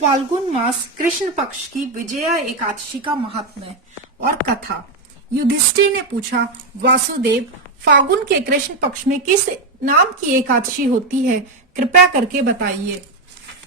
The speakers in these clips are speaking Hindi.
फाल्गुन मास कृष्ण पक्ष की विजया एकादशी का महात्म्य और कथा। युधिष्ठिर ने पूछा, वासुदेव, फाल्गुन के कृष्ण पक्ष में किस नाम की एकादशी होती है, कृपया करके बताइए।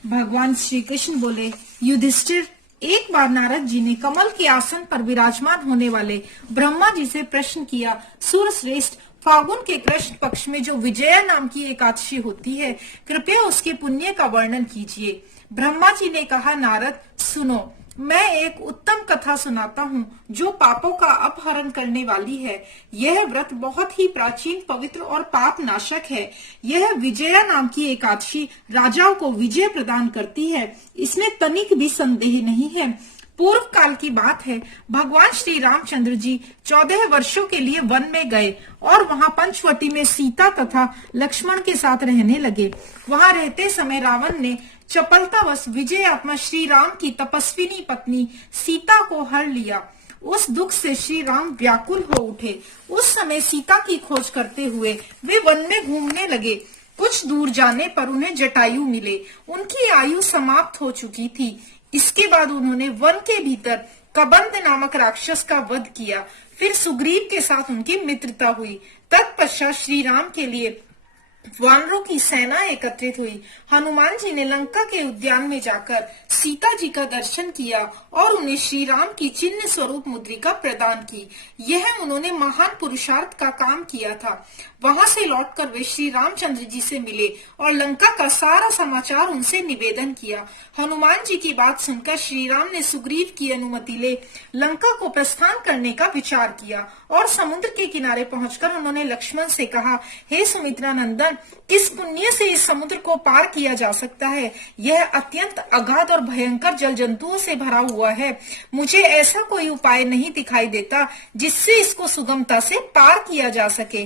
भगवान श्री कृष्ण बोले, युधिष्ठिर, एक बार नारद जी ने कमल के आसन पर विराजमान होने वाले ब्रह्मा जी से प्रश्न किया, सूरश्रेष्ठ, फाल्गुन के कृष्ण पक्ष में जो विजया नाम की एकादशी होती है, कृपया उसके पुण्य का वर्णन कीजिए। ब्रह्मा जी ने कहा, नारद, सुनो, मैं एक उत्तम कथा सुनाता हूँ जो पापों का अपहरण करने वाली है। यह व्रत बहुत ही प्राचीन, पवित्र और पाप नाशक है। यह विजया नाम की एकादशी राजाओं को विजय प्रदान करती है, इसमें तनिक भी संदेह नहीं है। पूर्व काल की बात है, भगवान श्री रामचंद्र जी 14 वर्षों के लिए वन में गए और वहां पंचवटी में सीता तथा लक्ष्मण के साथ रहने लगे। वहां रहते समय रावण ने चपलतावश विजय आत्मा श्री राम की तपस्विनी पत्नी सीता को हर लिया। उस दुख से श्री राम व्याकुल हो उठे। उस समय सीता की खोज करते हुए वे वन में घूमने लगे। कुछ दूर जाने पर उन्हें जटायु मिले। उनकी आयु समाप्त हो चुकी थी। इसके बाद उन्होंने वन के भीतर कबंध नामक राक्षस का वध किया। फिर सुग्रीव के साथ उनकी मित्रता हुई। तत्पश्चात श्री राम के लिए वानरों की सेना एकत्रित हुई। हनुमान जी ने लंका के उद्यान में जाकर सीता जी का दर्शन किया और उन्हें श्री राम की चिन्ह स्वरूप मुद्रिका प्रदान की। यह उन्होंने महान पुरुषार्थ का काम किया था। वहां से लौटकर वे श्री रामचंद्र जी से मिले और लंका का सारा समाचार उनसे निवेदन किया। हनुमान जी की बात सुनकर श्री राम ने सुग्रीव की अनुमति ले लंका को प्रस्थान करने का विचार किया और समुद्र के किनारे पहुंचकर उन्होंने लक्ष्मण से कहा, हे सुमित्रा नंदन, किस पुण्य से इस समुद्र को पार किया जा सकता है? यह अत्यंत अगाध और भयंकर जल जंतुओं से भरा हुआ है। मुझे ऐसा कोई उपाय नहीं दिखाई देता जिससे इसको सुगमता से पार किया जा सके।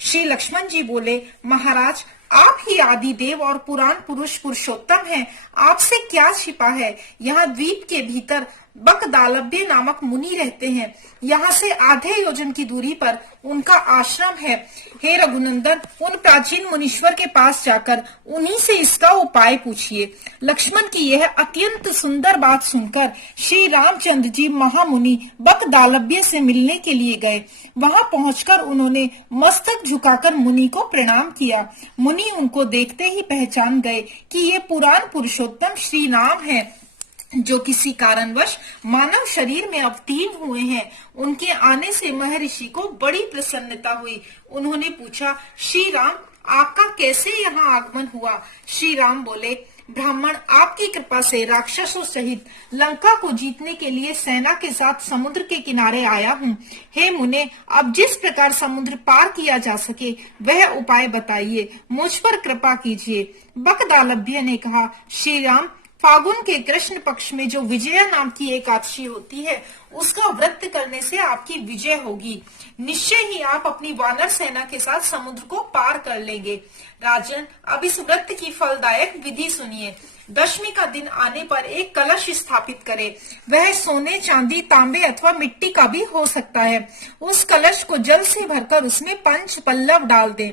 श्री लक्ष्मण जी बोले, महाराज, आप ही आदि देव और पुराण पुरुष पुरुषोत्तम हैं। आपसे क्या छिपा है? यहाँ द्वीप के भीतर बकदालभ्य नामक मुनि रहते हैं। यहाँ से आधे योजन की दूरी पर उनका आश्रम है। हे रघुनंदन, उन प्राचीन मुनीश्वर के पास जाकर उन्हीं से इसका उपाय पूछिए। लक्ष्मण की यह अत्यंत सुंदर बात सुनकर श्री रामचंद्र जी महामुनि बकदालभ्य से मिलने के लिए गए। वहां पहुंचकर उन्होंने मस्तक झुकाकर मुनि को प्रणाम किया। मुनि उनको देखते ही पहचान गए कि ये पुराण पुरुषोत्तम श्री राम हैं, जो किसी कारणवश मानव शरीर में अवतीर्ण हुए हैं। उनके आने से महर्षि को बड़ी प्रसन्नता हुई। उन्होंने पूछा, श्री राम, आपका कैसे यहाँ आगमन हुआ? श्री राम बोले, ब्राह्मण, आपकी कृपा से राक्षसों सहित लंका को जीतने के लिए सेना के साथ समुद्र के किनारे आया हूँ। हे मुने, अब जिस प्रकार समुद्र पार किया जा सके वह उपाय बताइए, मुझ पर कृपा कीजिए। बकदालभ्य ने कहा, श्री राम, फाल्गुन के कृष्ण पक्ष में जो विजया नाम की एकादशी होती है, उसका व्रत करने से आपकी विजय होगी। निश्चय ही आप अपनी वानर सेना के साथ समुद्र को पार कर लेंगे। राजन, अब इस व्रत की फलदायक विधि सुनिए। दशमी का दिन आने पर एक कलश स्थापित करें। वह सोने, चांदी, तांबे अथवा मिट्टी का भी हो सकता है। उस कलश को जल से भरकर उसमें पंच पल्लव डाल दें।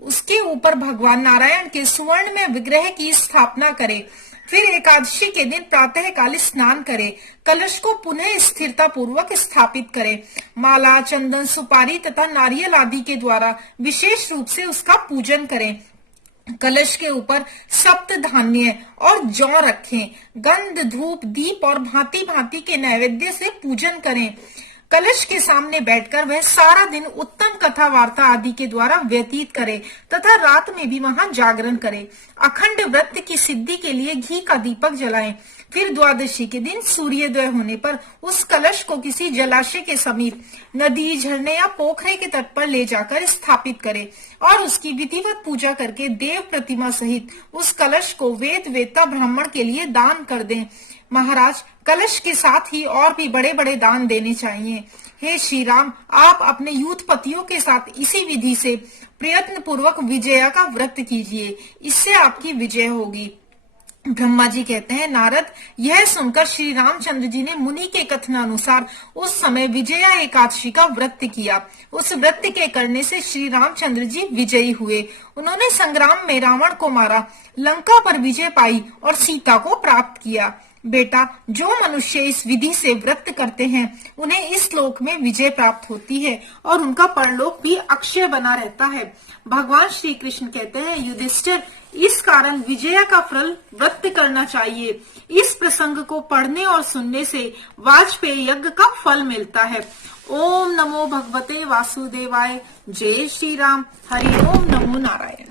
उसके ऊपर भगवान नारायण के सुवर्ण में विग्रह की स्थापना करें। फिर एकादशी के दिन प्रातः काल स्नान करें। कलश को पुनः स्थिरता पूर्वक स्थापित करें। माला, चंदन, सुपारी तथा नारियल आदि के द्वारा विशेष रूप से उसका पूजन करें। कलश के ऊपर सप्त धान्य और जौ रखें। गंध, धूप, दीप और भांति भांति के नैवेद्य से पूजन करें। कलश के सामने बैठकर वह सारा दिन उत्तम कथा वार्ता आदि के द्वारा व्यतीत करे तथा रात में भी वहां जागरण करे। अखंड व्रत की सिद्धि के लिए घी का दीपक जलाएं। फिर द्वादशी के दिन सूर्योदय होने पर उस कलश को किसी जलाशय के समीप, नदी, झरने या पोखरे के तट पर ले जाकर स्थापित करें और उसकी विधिवत पूजा करके देव प्रतिमा सहित उस कलश को वेद वेत्ता ब्राह्मण के लिए दान कर दें। महाराज, कलश के साथ ही और भी बड़े बड़े दान देने चाहिए। हे श्री राम, आप अपने यूथपतियों के साथ इसी विधि से प्रयत्न पूर्वक विजया का व्रत कीजिए। इससे आपकी विजय होगी। ब्रह्मा जी कहते हैं, नारद, यह सुनकर श्री रामचंद्र जी ने मुनि के कथनानुसार उस समय विजया एकादशी का व्रत किया। उस व्रत के करने से श्री रामचंद्र जी विजयी हुए। उन्होंने संग्राम में रावण को मारा, लंका पर विजय पाई और सीता को प्राप्त किया। बेटा, जो मनुष्य इस विधि से व्रत करते हैं उन्हें इस लोक में विजय प्राप्त होती है और उनका परलोक भी अक्षय बना रहता है। भगवान श्री कृष्ण कहते हैं, युधिष्ठिर, इस कारण विजया का फल व्रत करना चाहिए। इस प्रसंग को पढ़ने और सुनने से वाजपेयी यज्ञ का फल मिलता है। ओम नमो भगवते वासुदेवाय। जय श्री राम। हरि ओम नमो नारायण।